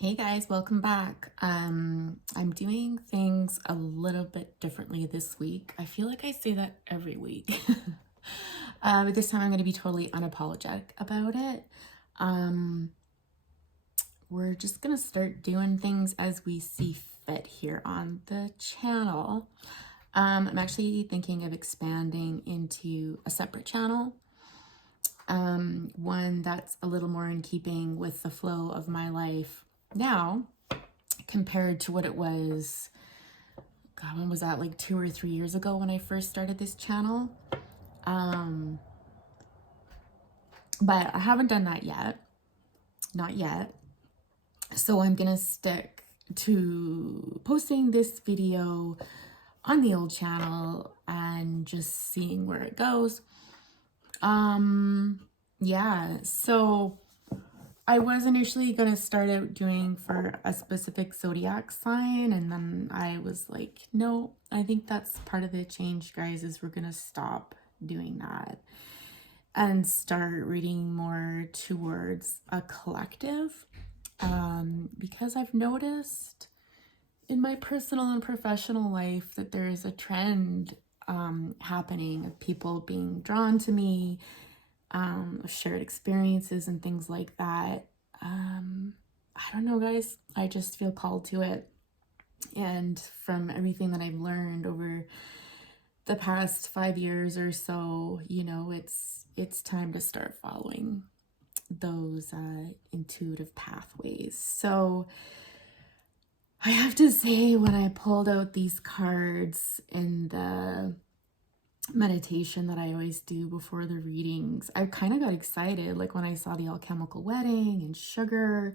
Hey guys, welcome back. I'm doing things a little bit differently this week. I feel like I say that every week. But this time I'm going to be totally unapologetic about it. Um, we're just going to start doing things as we see fit here on the channel. I'm actually thinking of expanding into a separate channel. One that's a little more in keeping with the flow of my life now compared to what it was, God, when was that, like 2 or 3 years ago when I first started this channel. But I haven't done that yet, not yet. So I'm gonna stick to posting this video on the old channel and just seeing where it goes. Yeah, so I was initially going to start out doing for a specific zodiac sign, and then I was like, no, I think that's part of the change, guys, is we're going to stop doing that and start reading more towards a collective. Because I've noticed in my personal and professional life that there is a trend happening of people being drawn to me, shared experiences and things like that. I don't know, guys. I just feel called to it. And from everything that I've learned over the past 5 years or so, it's time to start following those intuitive pathways. So I have to say, when I pulled out these cards in the meditation that I always do before the readings, I kind of got excited. Like when I saw the alchemical wedding and sugar,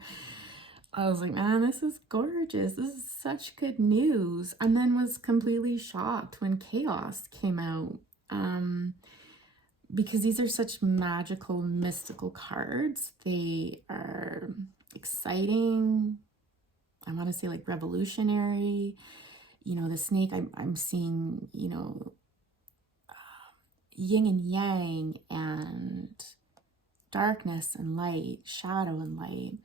I was like, man, this is gorgeous. This is such good news. And then was completely shocked when chaos came out. Because these are such magical, mystical cards. They are exciting. I want to say like revolutionary. The snake, I'm seeing, yin and yang and darkness and light, shadow and light,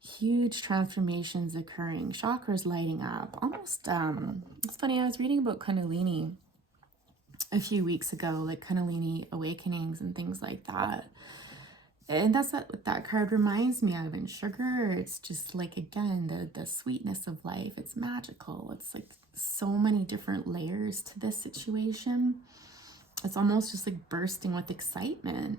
huge transformations occurring, chakras lighting up. Almost, it's funny, I was reading about Kundalini a few weeks ago, like Kundalini awakenings and things like that. And that's what that card reminds me of. And sugar, it's just like, again, the sweetness of life. It's magical. It's like so many different layers to this situation. It's almost just like bursting with excitement.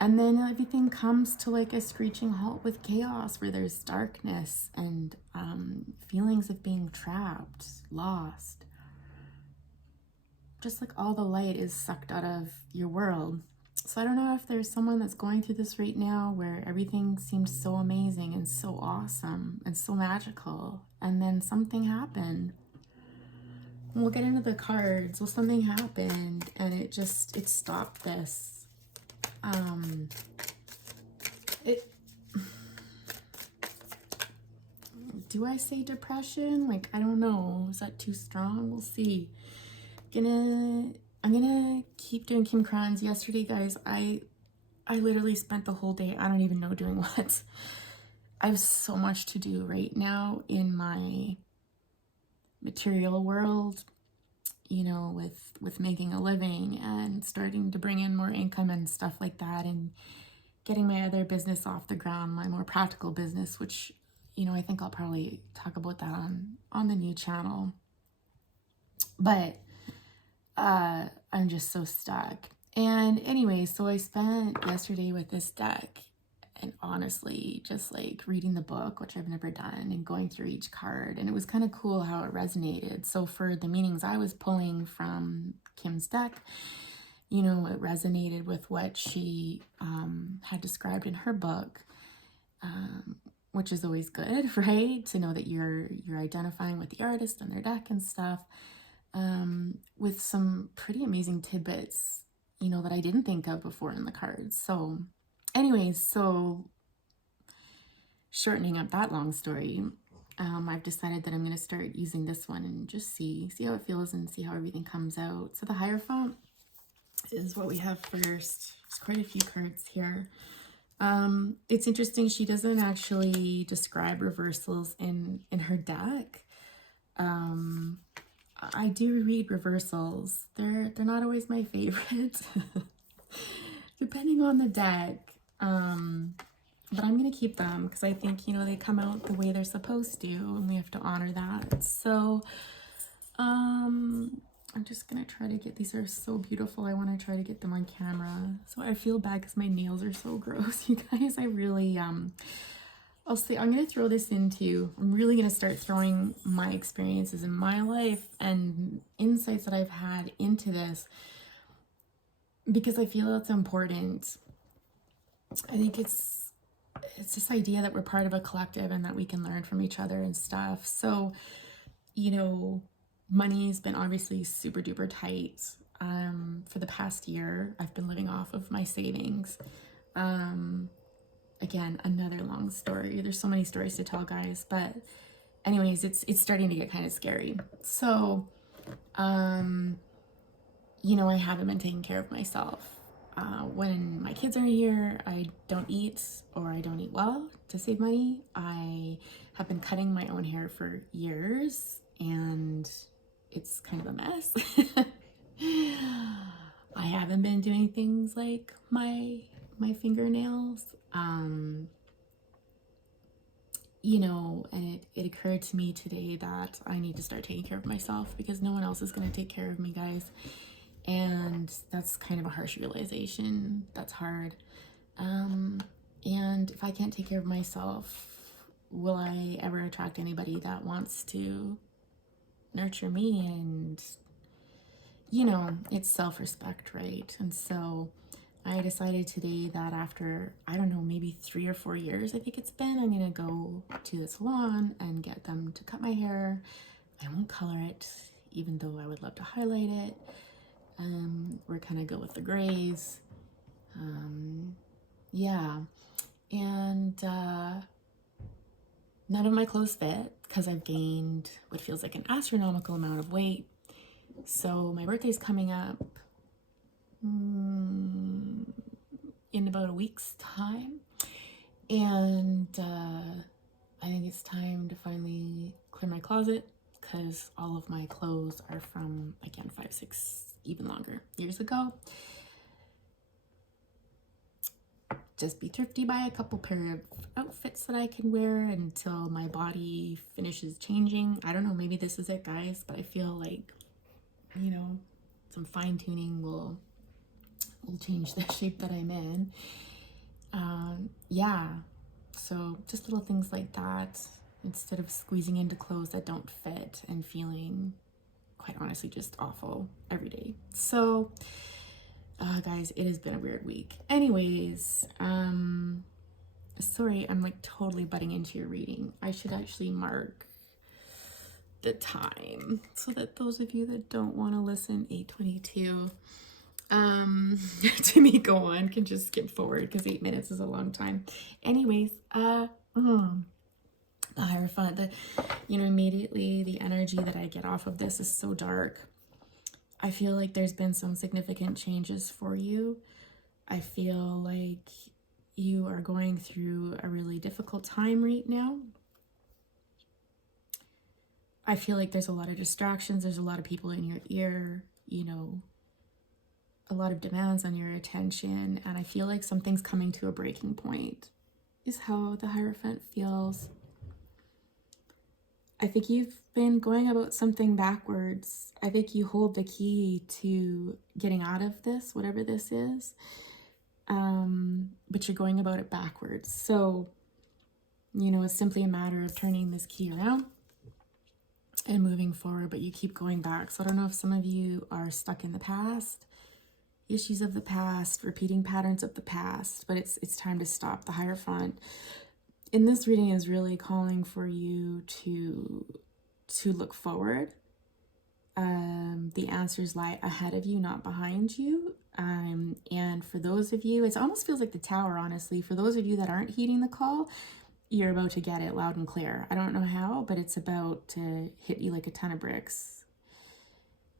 And then everything comes to like a screeching halt with chaos, where there's darkness and feelings of being trapped, lost. Just like all the light is sucked out of your world. So I don't know if there's someone that's going through this right now where everything seems so amazing and so awesome and so magical, and then something happened. We'll get into the cards. Well, something happened and it stopped this. Do I say depression? Like, I don't know. Is that too strong? We'll see. I'm gonna keep doing Kim Kranz. Yesterday, guys, I literally spent the whole day, I don't even know doing what. I have so much to do right now in my material world, with making a living and starting to bring in more income and stuff like that, and getting my other business off the ground, my more practical business, which, I think I'll probably talk about that on the new channel. But I'm just so stuck. And anyway, so I spent yesterday with this deck, and honestly, just like reading the book, which I've never done, and going through each card. And it was kind of cool how it resonated. So for the meanings I was pulling from Kim's deck, it resonated with what she had described in her book, which is always good, right? To know that you're identifying with the artist and their deck and stuff, with some pretty amazing tidbits, that I didn't think of before in the cards. So anyways, so shortening up that long story, I've decided that I'm going to start using this one and just see how it feels and see how everything comes out. So the Hierophant is what we have first. There's quite a few cards here. It's interesting. She doesn't actually describe reversals in her deck. Um, I do read reversals. They're not always my favorite, depending on the deck. But I'm gonna keep them because I think, you know, they come out the way they're supposed to, and we have to honor that. So, I'm just gonna try to get, these are so beautiful. I want to try to get them on camera. So I feel bad because my nails are so gross, you guys. I really I'll say I'm gonna throw this into, I'm really gonna start throwing my experiences in my life and insights that I've had into this because I feel it's important. I think it's this idea that we're part of a collective and that we can learn from each other and stuff. So, you know, money's been obviously super duper tight. For the past year, I've been living off of my savings. Again, another long story. There's so many stories to tell, guys. But anyways, it's starting to get kind of scary. So, you know, I haven't been taking care of myself. When my kids are here, I don't eat, or I don't eat well to save money. I have been cutting my own hair for years, and it's kind of a mess. I haven't been doing things like my fingernails. You know, and it occurred to me today that I need to start taking care of myself because no one else is going to take care of me, guys. And that's kind of a harsh realization. That's hard. And if I can't take care of myself, will I ever attract anybody that wants to nurture me? And, you know, it's self-respect, right? And so I decided today that after, I don't know, maybe 3 or 4 years, I think it's been, I'm gonna go to the salon and get them to cut my hair. I won't color it, even though I would love to highlight it. We're kind of go with the grays. Yeah. And none of my clothes fit because I've gained what feels like an astronomical amount of weight. So my birthday's coming up in about a week's time. And I think it's time to finally clear my closet because all of my clothes are from, again, 5, 6, even longer years ago. Just be thrifty, buy a couple pair of outfits that I can wear until my body finishes changing. I don't know, maybe this is it, guys, but I feel like, you know, some fine tuning will change the shape that I'm in. Yeah, so just little things like that, instead of squeezing into clothes that don't fit and feeling, quite honestly, just awful every day. So guys, it has been a weird week. Anyways, sorry, I'm like totally butting into your reading. I should actually mark the time so that those of you that don't want to listen, 8:22, to me go on, can just skip forward because 8 minutes is a long time. Anyways, the Hierophant, you know, immediately the energy that I get off of this is so dark. I feel like there's been some significant changes for you. I feel like you are going through a really difficult time right now. I feel like there's a lot of distractions. There's a lot of people in your ear, you know, a lot of demands on your attention. And I feel like something's coming to a breaking point, is how the Hierophant feels. I think you've been going about something backwards. I think you hold the key to getting out of this, whatever this is, but you're going about it backwards. So, you know, it's simply a matter of turning this key around and moving forward, but you keep going back. So I don't know if some of you are stuck in the past, issues of the past, repeating patterns of the past, but it's time to stop. The Hierophant in this reading is really calling for you to look forward. The answers lie ahead of you, not behind you. And for those of you, it almost feels like the Tower, honestly. For those of you that aren't heeding the call, you're about to get it loud and clear. I don't know how, but it's about to hit you like a ton of bricks.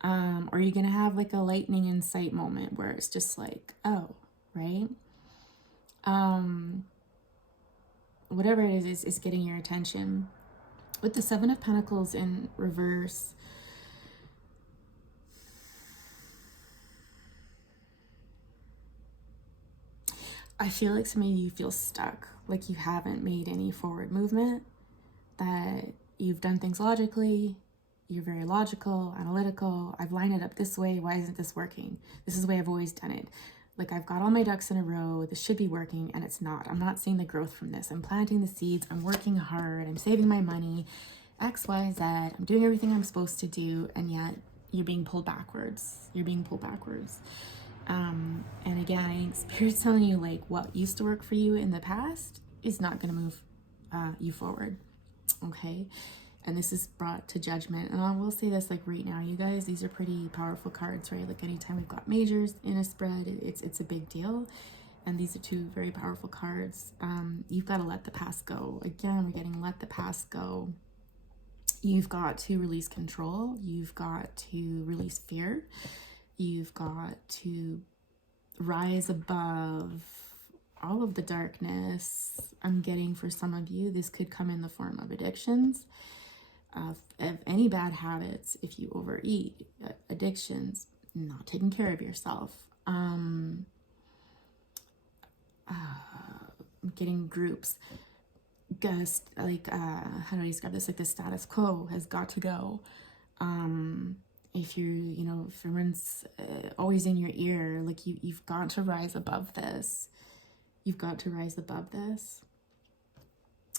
Or you're going to have like a lightning in sight moment where it's just like, oh, right? Whatever it is getting your attention. With the Seven of Pentacles in reverse, I feel like some of you feel stuck, like you haven't made any forward movement, that you've done things logically, you're very logical, analytical. I've lined it up this way. Why isn't this working? This is the way I've always done it. Like, I've got all my ducks in a row. This should be working, and it's not. I'm not seeing the growth from this. I'm planting the seeds. I'm working hard. I'm saving my money. X, Y, Z. I'm doing everything I'm supposed to do, and yet you're being pulled backwards. You're being pulled backwards. And again, I think Spirit's telling you, like, what used to work for you in the past is not going to move you forward. Okay? And this is brought to judgment. And I will say this, like, right now, you guys, these are pretty powerful cards, right? Like, anytime we've got majors in a spread, it's a big deal. And these are two very powerful cards. You've got to let the past go. Again, we're getting let the past go. You've got to release control. You've got to release fear. You've got to rise above all of the darkness. I'm getting, for some of you, this could come in the form of addictions, of any bad habits, if you overeat, addictions, not taking care of yourself. I'm getting groups, just like, how do I describe this? Like, the status quo has got to go. If if everyone's always in your ear, like, you've got to rise above this. You've got to rise above this.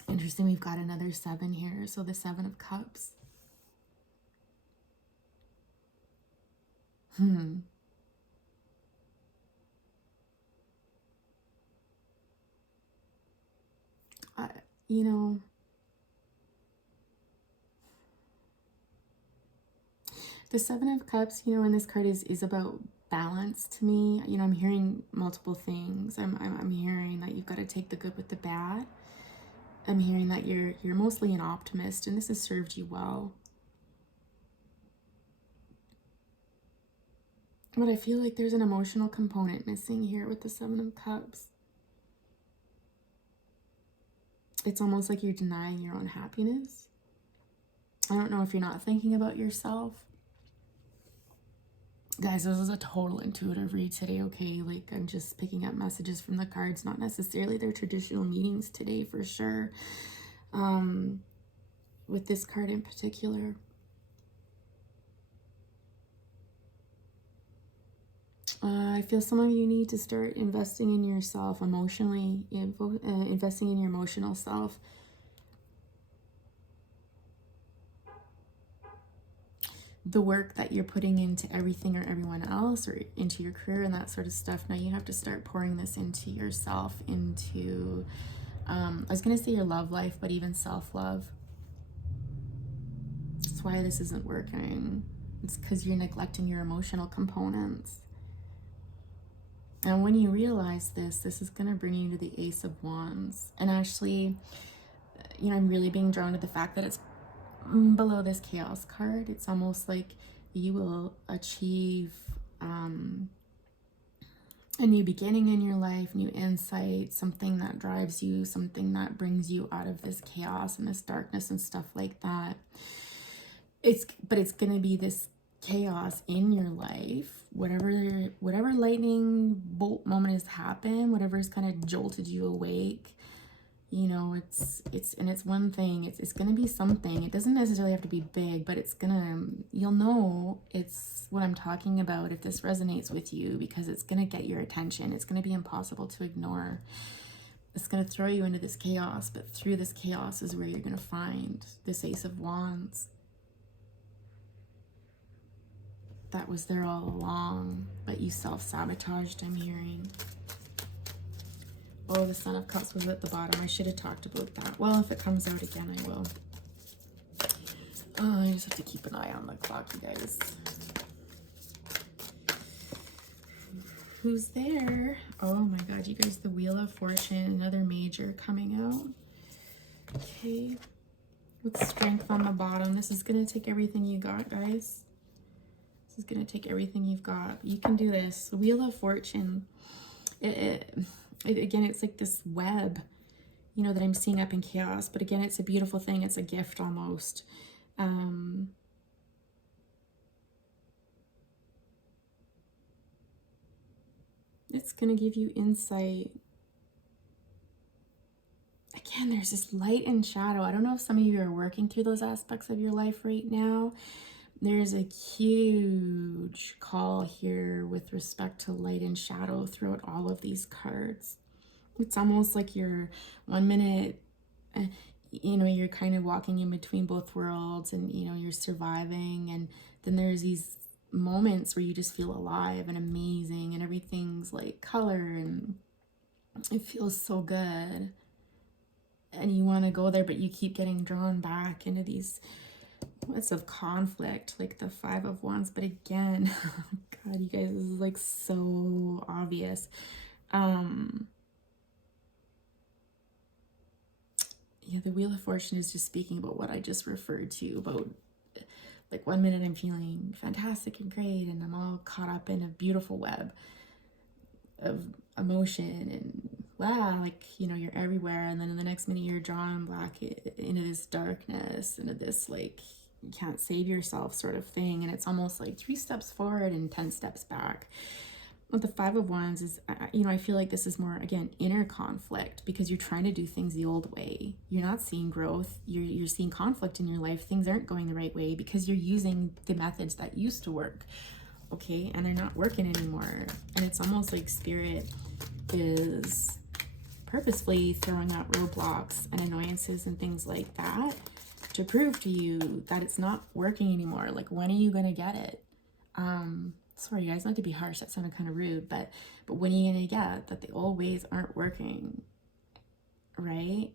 Interesting, we've got another 7 here. So the 7 of Cups. You know, the 7 of Cups, in this card is about balance to me. I'm hearing multiple things. I'm hearing that you've got to take the good with the bad. I'm hearing that you're mostly an optimist, and this has served you well. But I feel like there's an emotional component missing here with the 7 of Cups. It's almost like you're denying your own happiness. I don't know if you're not thinking about yourself. Guys, this is a total intuitive read today, okay? Like, I'm just picking up messages from the cards, not necessarily their traditional meanings today, for sure. With this card in particular. I feel some of you need to start investing in yourself emotionally, investing in your emotional self. The work that you're putting into everything or everyone else, or into your career and that sort of stuff, now you have to start pouring this into yourself, into, I was going to say your love life, but even self-love. That's why this isn't working. It's because you're neglecting your emotional components. And when you realize this is going to bring you to the Ace of Wands. And actually, I'm really being drawn to the fact that it's below this Chaos card. It's almost like you will achieve a new beginning in your life, new insight, something that drives you, something that brings you out of this chaos and this darkness and stuff like that. But it's going to be this chaos in your life, whatever lightning bolt moment has happened, whatever's kind of jolted you awake, it's one thing. It's gonna be something. It doesn't necessarily have to be big, but you'll know it's what I'm talking about if this resonates with you, because it's gonna get your attention. It's gonna be impossible to ignore. It's gonna throw you into this chaos, but through this chaos is where you're gonna find this Ace of Wands that was there all along, but you self-sabotaged, I'm hearing. Oh, the Son of Cups was at the bottom. I should have talked about that. Well, if it comes out again, I will. Oh, I just have to keep an eye on the clock, you guys. Who's there? Oh my God, you guys, the Wheel of Fortune, another major coming out. Okay. With Strength on the bottom. This is going to take everything you got, guys. This is going to take everything you've got. You can do this. The Wheel of Fortune. Again, it's like this web, you know, that I'm seeing up in chaos. But again, it's a beautiful thing. It's a gift almost. It's going to give you insight. Again, there's this light and shadow. I don't know if some of you are working through those aspects of your life right now. There's a huge call here with respect to light and shadow throughout all of these cards. It's almost like you're 1 minute, you know, you're kind of walking in between both worlds and, you know, you're surviving. And then there's these moments where you just feel alive and amazing and everything's like color and it feels so good. And you want to go there, but you keep getting drawn back into these moments of conflict, like the Five of Wands. But again, God, you guys, this is like so obvious. Yeah, the Wheel of Fortune is just speaking about what I just referred to, about like 1 minute I'm feeling fantastic and great and I'm all caught up in a beautiful web of emotion and wow, like, you know, you're everywhere, and then in the next minute you're drawn back into this darkness, into this like you can't save yourself sort of thing, and it's almost like 3 steps forward and 10 steps back. With the Five of Wands is, you know, I feel like this is more, again, inner conflict, because you're trying to do things the old way. You're not seeing growth. You're seeing conflict in your life. Things aren't going the right way because you're using the methods that used to work, okay? And they're not working anymore. And it's almost like Spirit is purposefully throwing out roadblocks and annoyances and things like that to prove to you that it's not working anymore. Like, when are you going to get it? Sorry guys, not to be harsh, that sounded kind of rude, but when are you gonna get that the old ways aren't working, right?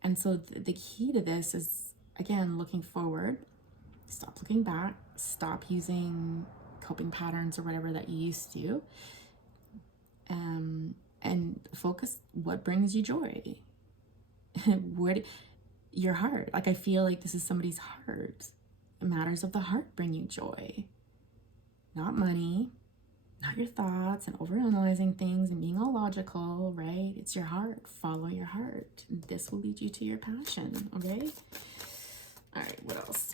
And so the key to this is, again, looking forward. Stop looking back. Stop using coping patterns or whatever that you used to, and focus what brings you joy. What your heart, like, I feel like this is somebody's heart. Matters of the heart bring you joy. Not money, not your thoughts and overanalyzing things and being all logical, right? It's your heart. Follow your heart. This will lead you to your passion, okay? All right, what else?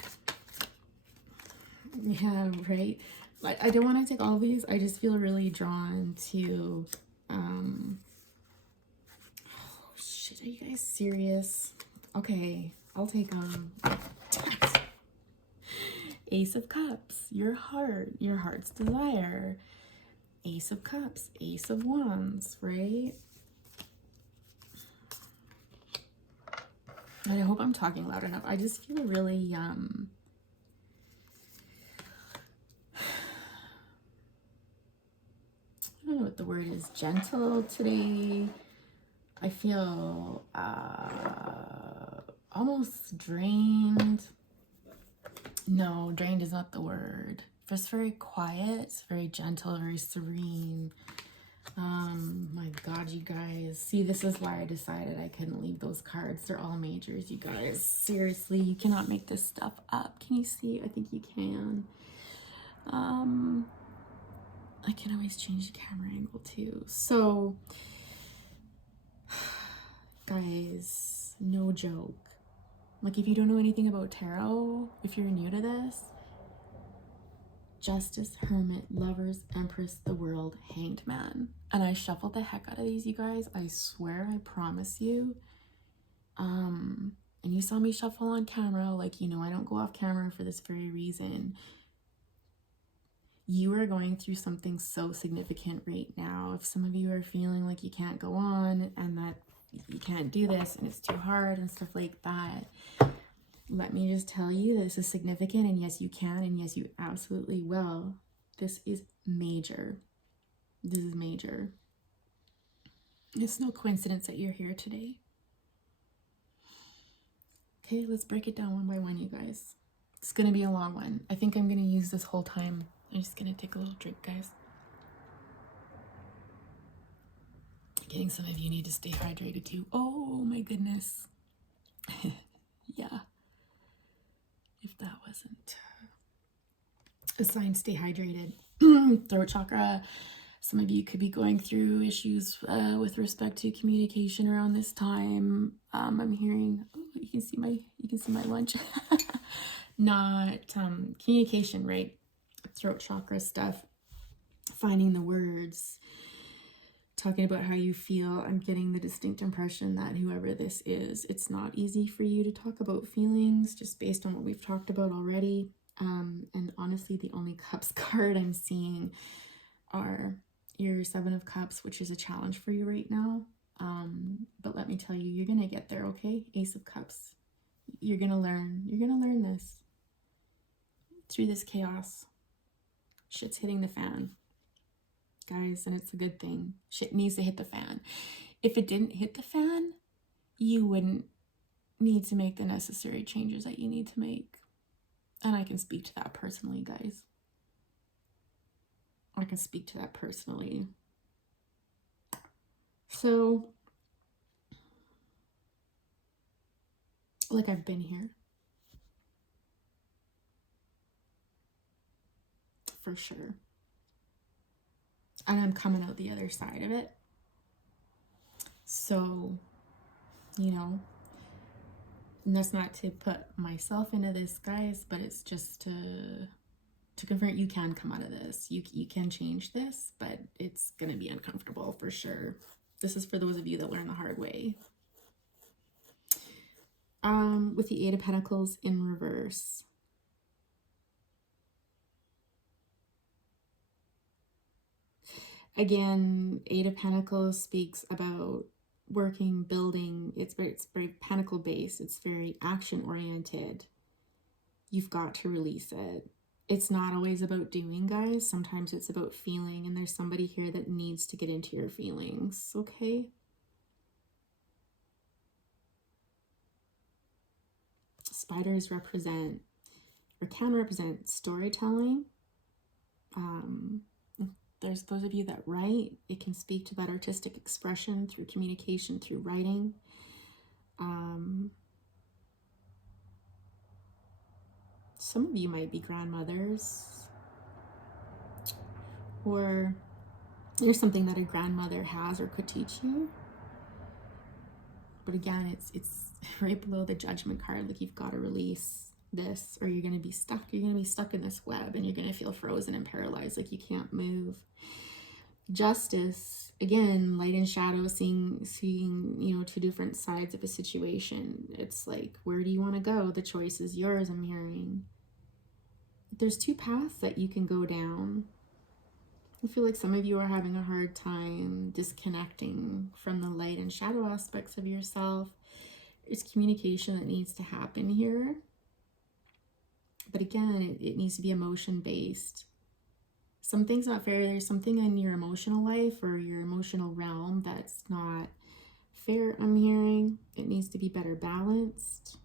Yeah, right? I don't want to take all of these. I just feel really drawn to, oh, shit, are you guys serious? Okay, I'll take them. Ace of Cups, your heart's desire. Ace of Cups, Ace of Wands, right? I hope I'm talking loud enough. I just feel really, I don't know what the word is, gentle today. I feel almost drained. No, drained is not the word. Just very quiet, very gentle, very serene. My God, you guys. See, this is why I decided I couldn't leave those cards. They're all majors, you guys. Seriously, you cannot make this stuff up. Can you see? I think you can. I can always change the camera angle too. So, guys, no joke. Like, if you don't know anything about tarot, if you're new to this, Justice, Hermit, Lovers, Empress, the World, Hanged Man. And I shuffled the heck out of these, you guys. I swear, I promise you. And you saw me shuffle on camera. Like, you know, I don't go off camera for this very reason. You are going through something so significant right now. If some of you are feeling like you can't go on and that you can't do this and it's too hard and stuff like that, let me just tell you, this is significant, and yes, you can, and yes, you absolutely will. This is major. This is major. It's no coincidence that you're here today. Okay, let's break it down one by one, you guys. It's going to be a long one. I think I'm going to use this whole time. I'm just going to take a little drink, guys. Getting some of you need to stay hydrated too. Oh my goodness. Yeah. If that wasn't a sign, stay hydrated. Throat chakra, Some of you could be going through issues with respect to communication around this time. I'm hearing, oh, you can see my lunch. Not communication, right? Throat chakra stuff, finding the words, talking about how you feel. I'm getting the distinct impression that whoever this is, it's not easy for you to talk about feelings just based on what we've talked about already. And honestly, the only cups card I'm seeing are your 7 of Cups, which is a challenge for you right now. But let me tell you, you're going to get there, okay? Ace of Cups. You're going to learn this through this chaos. Shit's hitting the fan, guys, and it's a good thing. Shit needs to hit the fan. If it didn't hit the fan, you wouldn't need to make the necessary changes that you need to make. And I can speak to that personally, guys. I can speak to that personally. So, like, I've been here. For sure. And I'm coming out the other side of it. So, you know, and that's not to put myself into this, guys, but it's just to confirm you can come out of this. You can change this, but it's going to be uncomfortable for sure. This is for those of you that learn the hard way. With the 8 of Pentacles in reverse. Again, 8 of Pentacles speaks about working, building. It's very pentacle based. It's very action oriented. You've got to release it. It's not always about doing, guys. Sometimes it's about feeling, and there's somebody here that needs to get into your feelings, okay? Spiders represent, or can represent, storytelling. There's those of you that write. It can speak to that artistic expression through communication, through writing. Some of you might be grandmothers, or there's something that a grandmother has or could teach you. But again, it's right below the Judgment card. Like, you've got to release this, or you're going to be stuck. You're going to be stuck in this web, and you're going to feel frozen and paralyzed, like you can't move. Justice, again, light and shadow, seeing, you know, 2 different sides of a situation. It's like, where do you want to go? The choice is yours, I'm hearing. There's 2 paths that you can go down. I feel like some of you are having a hard time disconnecting from the light and shadow aspects of yourself. It's communication that needs to happen here. But again, it needs to be emotion-based. Something's not fair. There's something in your emotional life or your emotional realm that's not fair, I'm hearing. It needs to be better balanced.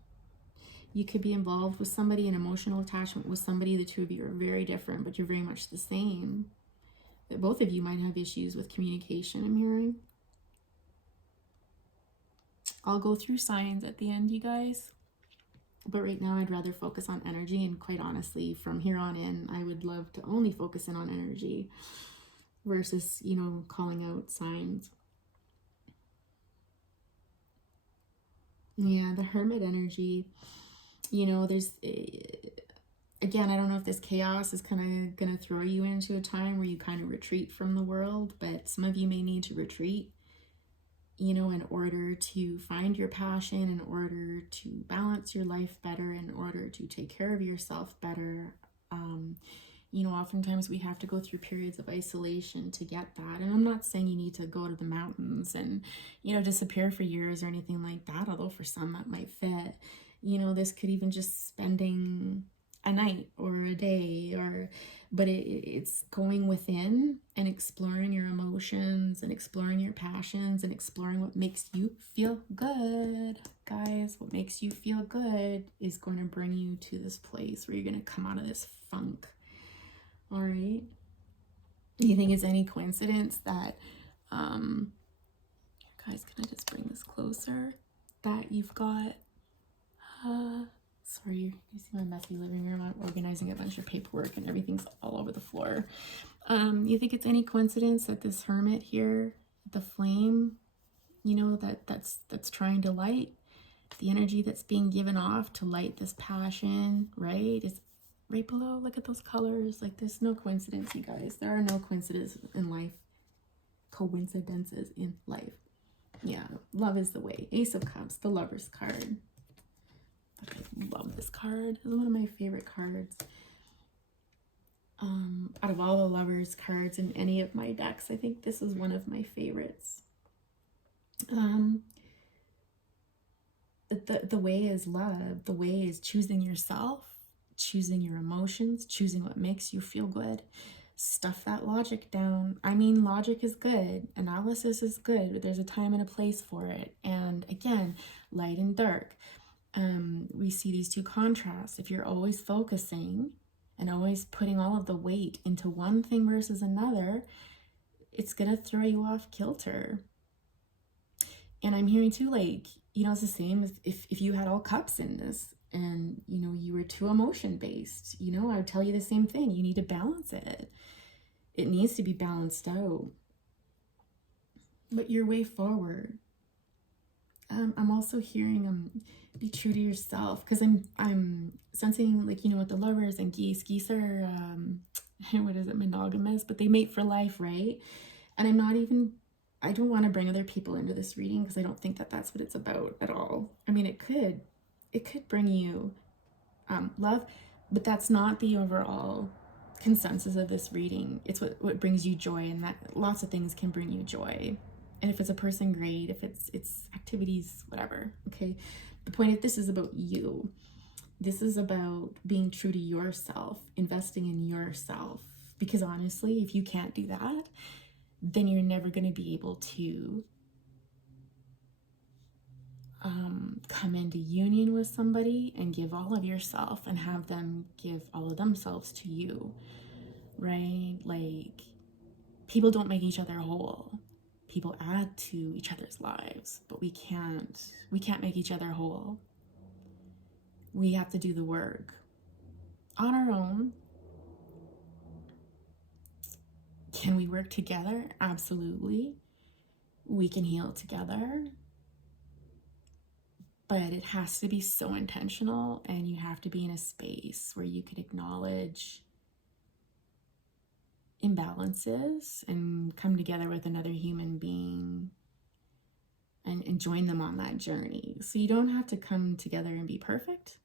You could be involved with somebody, an emotional attachment with somebody. The 2 of you are very different, but you're very much the same. But both of you might have issues with communication, I'm hearing. I'll go through signs at the end, you guys. But right now, I'd rather focus on energy. And quite honestly, from here on in, I would love to only focus in on energy versus, you know, calling out signs. Yeah, the Hermit energy, you know, there's, again, I don't know if this chaos is kind of going to throw you into a time where you kind of retreat from the world, but some of you may need to retreat, you know, in order to find your passion, in order to balance your life better, in order to take care of yourself better. You know, oftentimes we have to go through periods of isolation to get that. And I'm not saying you need to go to the mountains and, you know, disappear for years or anything like that, although for some that might fit. You know, this could even just spending a night or a day, but it's going within and exploring your emotions and exploring your passions and exploring what makes you feel good. Guys, what makes you feel good is going to bring you to this place where you're going to come out of this funk. All right. Do you think it's any coincidence that, guys, can I just bring this closer? That you've got Sorry, you see my messy living room. I'm organizing a bunch of paperwork and everything's all over the floor. You think it's any coincidence that this hermit here, the flame, you know, that's trying to light, the energy that's being given off to light this passion, right? Is right below. Look at those colors. Like, there's no coincidence, you guys. There are no coincidences in life. Coincidences in life. Yeah, love is the way. Ace of Cups, the Lover's card. I love this card. It's one of my favorite cards. Out of all the Lovers cards in any of my decks, I think this is one of my favorites. The way is love. The way is choosing yourself, choosing your emotions, choosing what makes you feel good. Stuff that logic down. I mean, logic is good. Analysis is good, but there's a time and a place for it. And again, light and dark. We see these two contrasts. If you're always focusing and always putting all of the weight into one thing versus another, it's going to throw you off kilter. And I'm hearing too, like, you know, it's the same as if you had all cups in this and, you know, you were too emotion based, you know, I would tell you the same thing. You need to balance it. It needs to be balanced out. But your way forward. I'm also hearing be true to yourself, because I'm sensing, like, you know, with the Lovers and geese are what is it, monogamous, but they mate for life, right? And I don't want to bring other people into this reading because I don't think that that's what it's about at all. I mean, it could bring you love, but that's not the overall consensus of this reading. It's what brings you joy, and that lots of things can bring you joy. And if it's a person, great. If it's activities, whatever. Okay. The point is, this is about you. This is about being true to yourself, investing in yourself. Because honestly, if you can't do that, then you're never going to be able to come into union with somebody and give all of yourself and have them give all of themselves to you, right? Like, people don't make each other whole. People add to each other's lives, but we can't make each other whole. We have to do the work on our own. Can we work together? Absolutely. We can heal together, but it has to be so intentional, and you have to be in a space where you can acknowledge imbalances and come together with another human being and join them on that journey. So you don't have to come together and be perfect.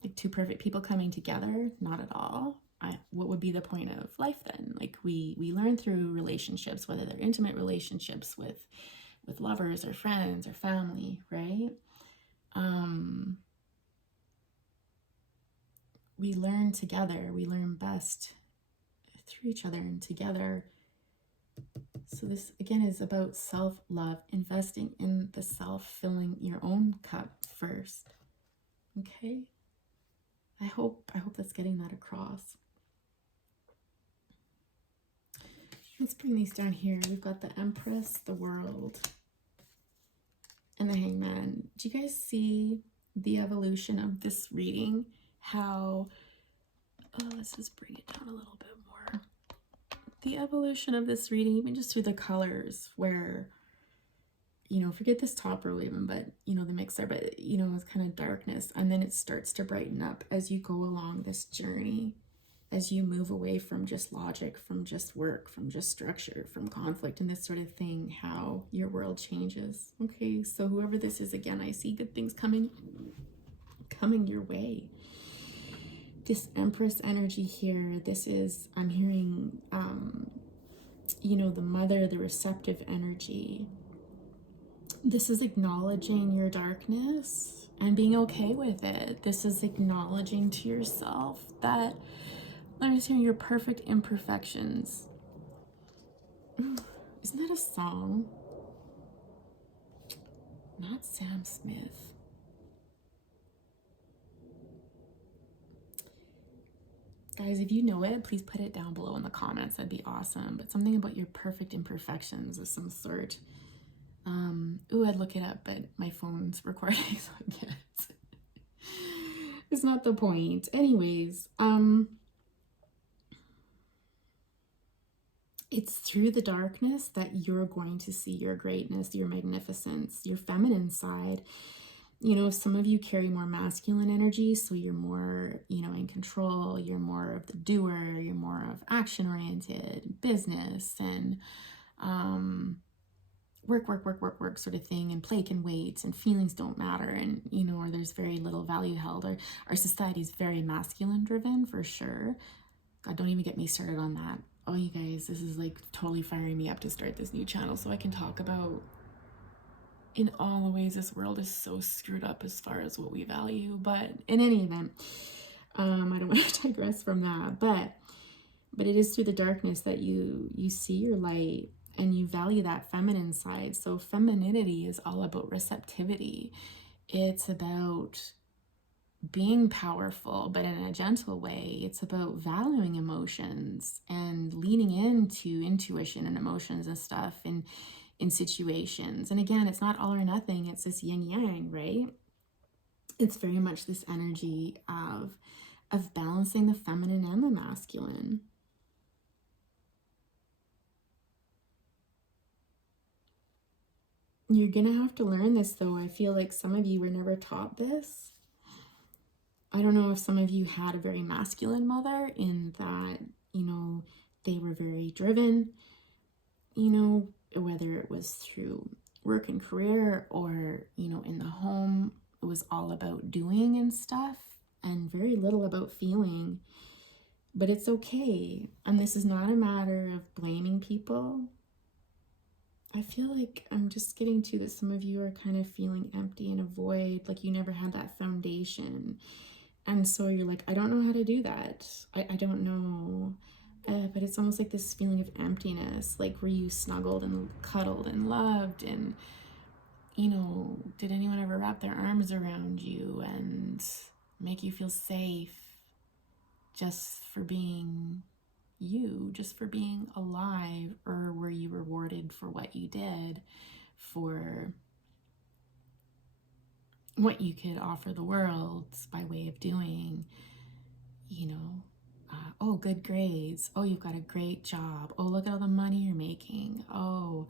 Like two perfect people coming together, not at all. What would be the point of life then? Like, we learn through relationships, whether they're intimate relationships with lovers or friends or family, right? We learn together. We learn best through each other and together. So this, again, is about self-love, investing in the self, filling your own cup first. Okay? I hope that's getting that across. Let's bring these down here. We've got the Empress, the World, and the Hangman. Do you guys see the evolution of this reading? How, let's just bring it down a little bit more. The evolution of this reading, even just through the colors, where, you know, forget this top row even, but, you know, the mix there, but, you know, it's kind of darkness, and then it starts to brighten up as you go along this journey, as you move away from just logic, from just work, from just structure, from conflict and this sort of thing, how your world changes. Okay, so whoever this is, again, I see good things coming your way. This Empress energy here, this is, I'm hearing, you know, the mother, the receptive energy. This is acknowledging your darkness and being okay with it. This is acknowledging to yourself that, I'm just hearing your perfect imperfections. Isn't that a song? Not Sam Smith. Guys, if you know it, please put it down below in the comments. That'd be awesome. But something about your perfect imperfections of some sort. Ooh, I'd look it up, but my phone's recording, so I can't. It's not the point. Anyways, it's through the darkness that you're going to see your greatness, your magnificence, your feminine side. You know, some of you carry more masculine energy, so you're more, you know, in control, you're more of the doer, you're more of action-oriented, business, and work sort of thing, and play can wait, and feelings don't matter, and, you know, or there's very little value held, or our society's very masculine driven for sure. God, don't even get me started on that. Oh, you guys, this is like totally firing me up to start this new channel so I can talk about in all the ways this world is so screwed up as far as what we value. But in any event, I don't want to digress from that, but it is through the darkness that you see your light, and you value that feminine side. So femininity is all about receptivity. It's about being powerful, but in a gentle way. It's about valuing emotions and leaning into intuition and emotions and stuff in situations. And again, it's not all or nothing. It's this yin yang, right? It's very much this energy of balancing the feminine and the masculine. You're gonna have to learn this, though. I feel like some of you were never taught this. I don't know if some of you had a very masculine mother, in that, you know, they were very driven, you know, whether it was through work and career, or, you know, in the home, it was all about doing and stuff, and very little about feeling. But it's okay. And this is not a matter of blaming people. I feel like I'm just getting to that some of you are kind of feeling empty and a void, like you never had that foundation. And so you're like, I don't know how to do that. I don't know. But it's almost like this feeling of emptiness, like were you snuggled and cuddled and loved, and, you know, did anyone ever wrap their arms around you and make you feel safe just for being you, just for being alive? Or were you rewarded for what you did, for what you could offer the world by way of doing, you know, oh, good grades, oh, you've got a great job, oh, look at all the money you're making, oh,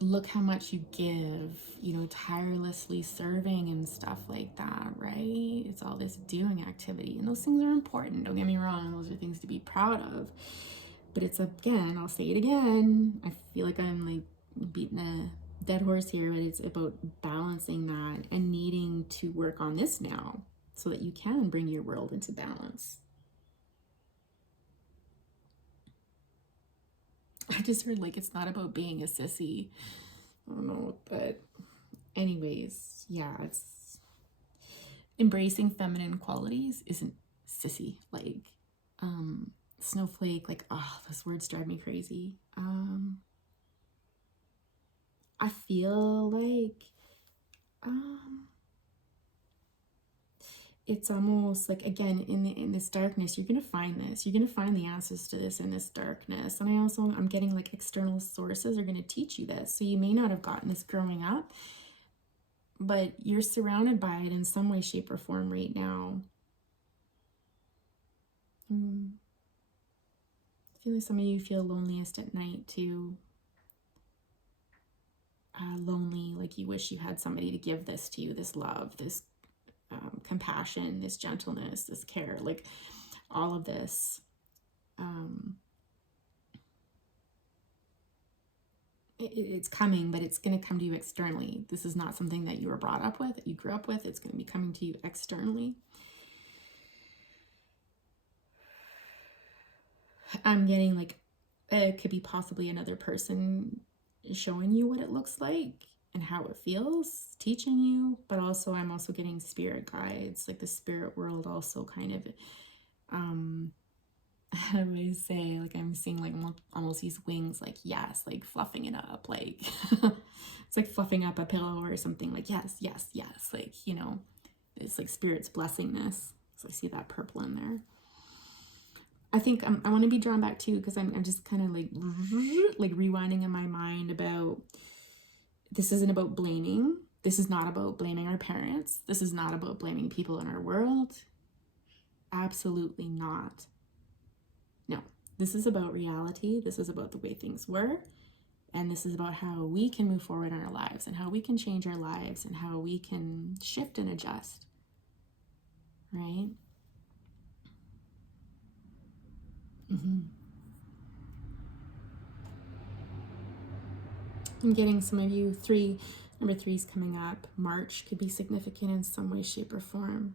look how much you give, you know, tirelessly serving and stuff like that, right? It's all this doing activity, and those things are important, don't get me wrong, those are things to be proud of. But it's, again, I'll say it again, I feel like I'm like beating a dead horse here, but it's about balancing that and needing to work on this now so that you can bring your world into balance. I just heard like it's not about being a sissy. I don't know, but anyways, yeah, it's embracing feminine qualities isn't sissy, like snowflake, like, oh, those words drive me crazy. I feel like it's almost like, again, in this darkness, you're gonna find this. You're gonna find the answers to this in this darkness. And I'm getting like external sources are gonna teach you this. So you may not have gotten this growing up, but you're surrounded by it in some way, shape, or form right now. I feel like some of you feel loneliest at night too. Lonely, like you wish you had somebody to give this to you, this love, this compassion, this gentleness, this care, like all of this. It's coming, but it's going to come to you externally. This is not something that you were brought up with, that you grew up with. It's going to be coming to you externally. I'm getting like, it could be possibly another person showing you what it looks like and how it feels, teaching you, but also I'm also getting spirit guides, like the spirit world also kind of, I always say, like, I'm seeing like almost these wings, like, yes, like fluffing it up, like it's like fluffing up a pillow or something, like, yes, yes, yes, like, you know, it's like spirit's blessing this. So I see that purple in there. I think I want to be drawn back too, because I'm just kind of like rewinding in my mind about, this isn't about blaming. This is not about blaming our parents. This is not about blaming people in our world. Absolutely not. No, this is about reality. This is about the way things were. And this is about how we can move forward in our lives and how we can change our lives and how we can shift and adjust. Right? I'm getting some of you number 3's coming up. March could be significant in some way, shape, or form.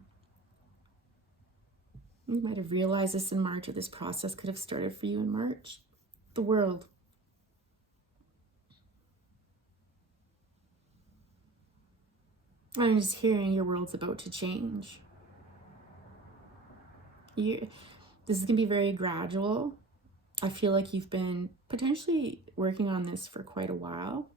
You might have realized this in March, or this process could have started for you in March. The world. I'm just hearing your world's about to change. This is going to be very gradual. I feel like you've been potentially working on this for quite a while.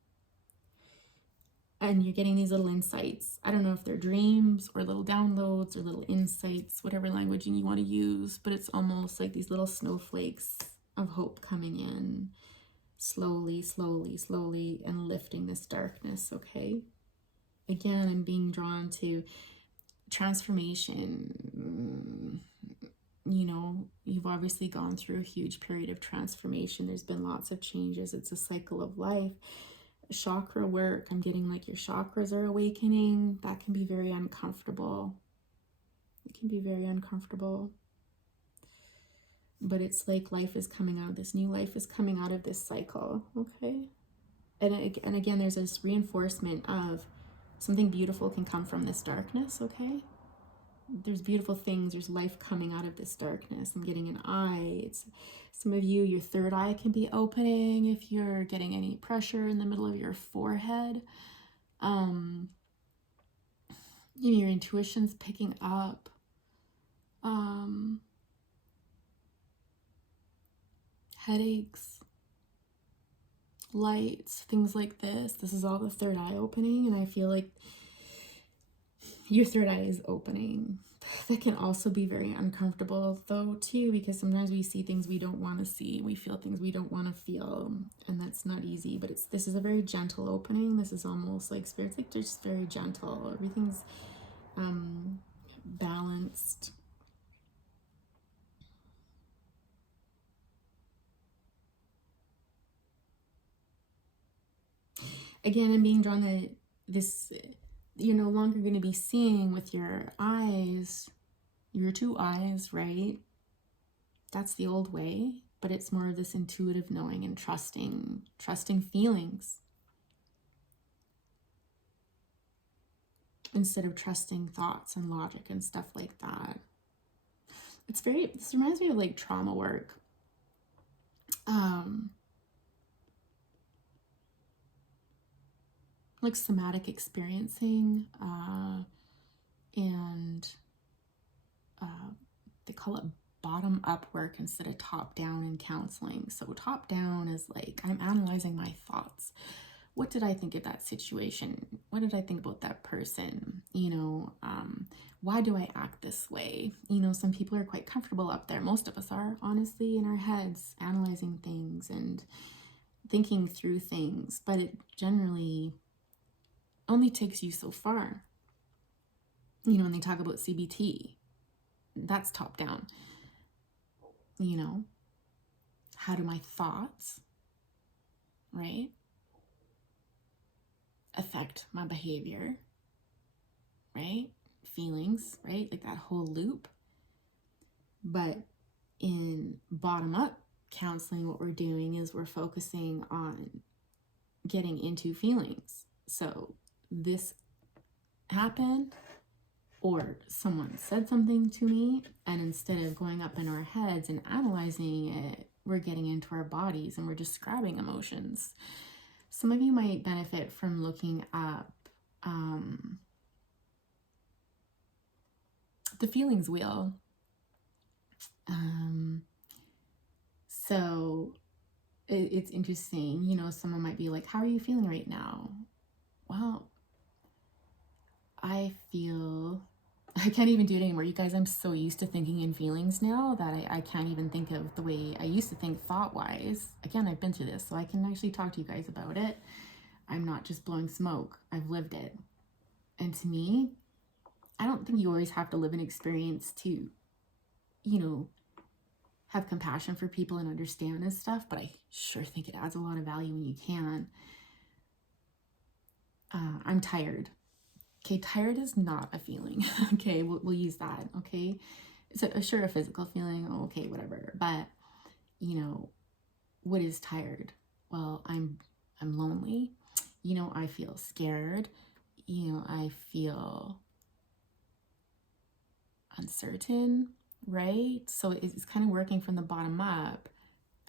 And you're getting these little insights. I don't know if they're dreams or little downloads or little insights, whatever language you want to use, but it's almost like these little snowflakes of hope coming in slowly, slowly, slowly, and lifting this darkness, okay? Again, I'm being drawn to transformation. You know, you've obviously gone through a huge period of transformation. There's been lots of changes. It's a cycle of life. Chakra work, I'm getting like your chakras are awakening. That can be very uncomfortable. It can be very uncomfortable. But it's like life is coming out. This new life is coming out of this cycle, okay? And again, there's this reinforcement of something beautiful can come from this darkness, okay? There's beautiful things. There's life coming out of this darkness. I'm getting an eye. It's some of you, your third eye can be opening if you're getting any pressure in the middle of your forehead. Your intuition's picking up. Headaches, lights, things like this. This is all the third eye opening, and I feel like your third eye is opening. That can also be very uncomfortable though too, because sometimes we see things we don't want to see. We feel things we don't want to feel, and that's not easy, but this is a very gentle opening. This is almost like spirits, like they're just very gentle. Everything's balanced. Again, I'm being drawn that this, you're no longer going to be seeing with your eyes, your two eyes, right? That's the old way, but it's more of this intuitive knowing and trusting feelings instead of trusting thoughts and logic and stuff like that. This reminds me of like trauma work. Like somatic experiencing, and they call it bottom up work instead of top down in counseling. So top down is like, I'm analyzing my thoughts. What did I think of that situation? What did I think about that person? Why do I act this way? Some people are quite comfortable up there. Most of us are, honestly, in our heads, analyzing things and thinking through things, but it generally only takes you so far. When they talk about CBT, that's top down. How do my thoughts, right, affect my behavior, right? Feelings, right? Like that whole loop. But in bottom up counseling, what we're doing is we're focusing on getting into feelings. So this happened, or someone said something to me, and instead of going up in our heads and analyzing it, we're getting into our bodies and we're describing emotions. Some of you might benefit from looking up the feelings wheel. So it's interesting. Someone might be like, how are you feeling right now? Well, I can't even do it anymore. You guys, I'm so used to thinking in feelings now that I can't even think of the way I used to think thought-wise. Again, I've been through this, so I can actually talk to you guys about it. I'm not just blowing smoke. I've lived it. And to me, I don't think you always have to live an experience to, you know, have compassion for people and understand this stuff, but I sure think it adds a lot of value when you can. I'm tired. Okay, tired is not a feeling. Okay, we'll use that. Okay, it's sure a physical feeling. Oh, okay, whatever. But you know, what is tired? Well, I'm lonely. You know, I feel scared. You know, I feel uncertain, right? So it's kind of working from the bottom up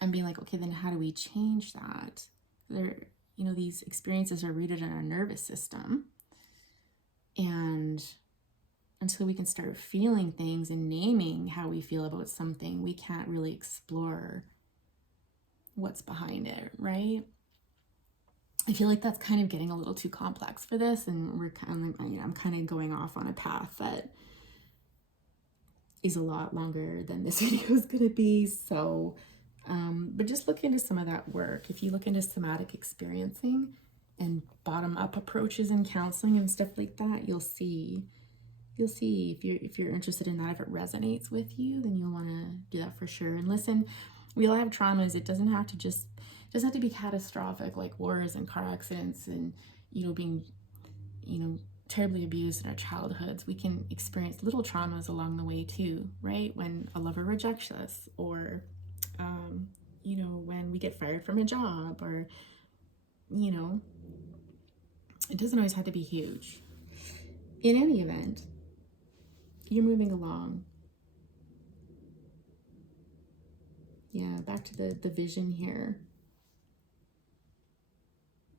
and being like, okay, then how do we change that? There, you know, these experiences are rooted in our nervous system. And until we can start feeling things and naming how we feel about something, we can't really explore what's behind it, right? I feel like that's kind of getting a little too complex for this, and we're kind of, I'm kind of going off on a path that is a lot longer than this video is going to be. So, but just look into some of that work. If you look into somatic experiencing and bottom-up approaches in counseling and stuff like that, you'll see if you're interested in that. If it resonates with you, then you'll want to do that for sure. And listen, we all have traumas. It doesn't have to be catastrophic, like wars and car accidents and, you know, being, you know, terribly abused in our childhoods. We can experience little traumas along the way too, right? When a lover rejects us, or you know, when we get fired from a job, or, you know, it doesn't always have to be huge. In any event, you're moving along. Yeah, back to the vision here.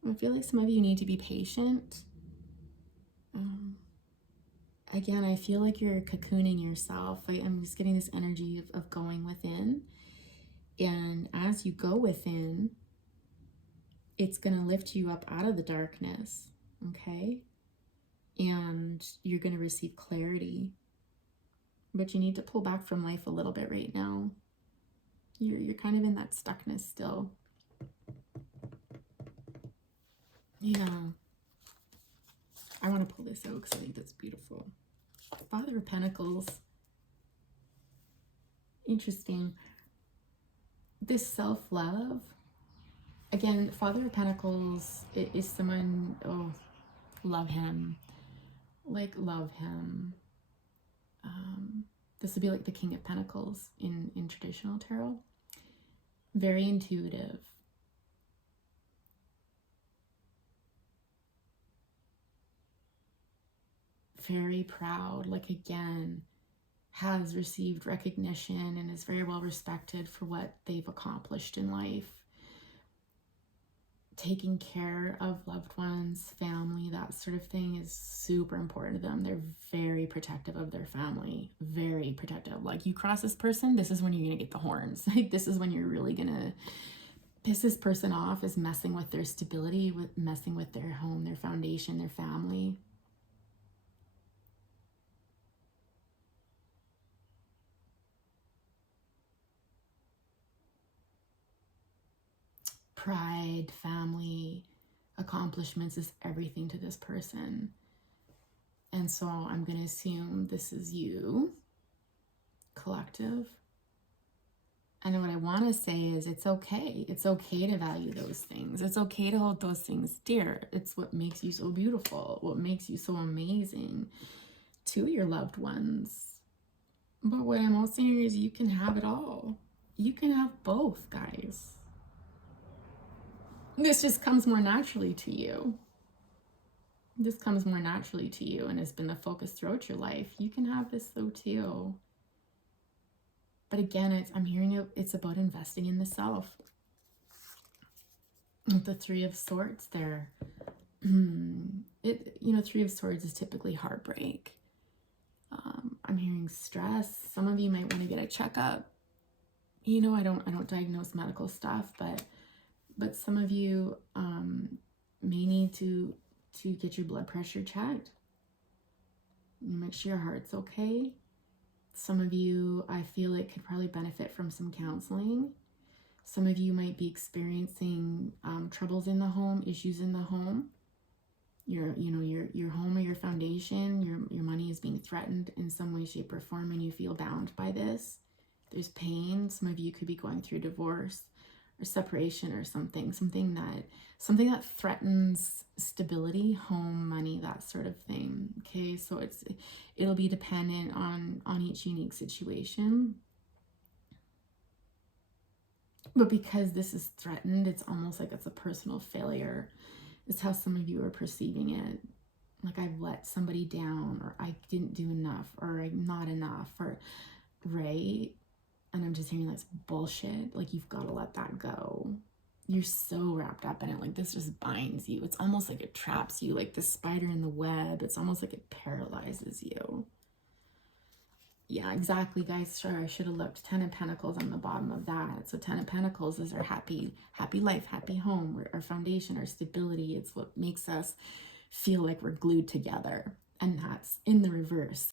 I feel like some of you need to be patient. Again, I feel like you're cocooning yourself. I'm just getting this energy of going within. And as you go within, it's going to lift you up out of the darkness, okay? And you're going to receive clarity. But you need to pull back from life a little bit right now. You're kind of in that stuckness still. Yeah. I want to pull this out because I think that's beautiful. Father of Pentacles. Interesting. This self-love. Again, Father of Pentacles is someone, oh, love him. Like, love him. This would be like the King of Pentacles in traditional tarot. Very intuitive. Very proud. Like, again, has received recognition and is very well respected for what they've accomplished in life. Taking care of loved ones, family, that sort of thing is super important to them. They're very protective of their family, very protective. Like, you cross this person, this is when you're gonna get the horns. Like, this is when you're really gonna piss this person off, is messing with their stability, with messing with their home, their foundation, their family. Pride, family, accomplishments is everything to this person. And so I'm going to assume this is you, collective. And what I want to say is it's okay. It's okay to value those things. It's okay to hold those things dear. It's what makes you so beautiful, what makes you so amazing to your loved ones. But what I'm also saying is you can have it all. You can have both, guys. This just comes more naturally to you. This comes more naturally to you and has been the focus throughout your life. You can have this though too. But again, I'm hearing it's about investing in the self. With the Three of Swords there. Three of Swords is typically heartbreak. I'm hearing stress. Some of you might want to get a checkup. You know, I don't diagnose medical stuff, but some of you may need to get your blood pressure checked. Make sure your heart's okay. Some of you, I feel it could probably benefit from some counseling. Some of you might be experiencing troubles in the home, issues in the home. your home or your foundation, your money is being threatened in some way, shape, or form, and you feel bound by this. There's pain. Some of you could be going through divorce or separation or something that threatens stability, home, money, that sort of thing. Okay, so it'll be dependent on each unique situation. But because this is threatened, it's almost like it's a personal failure. It's how some of you are perceiving it. Like, I've let somebody down, or I didn't do enough, or I'm not enough, or right? And I'm just hearing that's bullshit. Like, you've got to let that go. You're so wrapped up in it. Like, this just binds you. It's almost like it traps you, like the spider in the web. It's almost like it paralyzes you. Yeah, exactly, guys. Sure, I should have looked. 10 of Pentacles on the bottom of that. So 10 of Pentacles is our happy life, happy home, our foundation, our stability. It's what makes us feel like we're glued together. And that's in the reverse.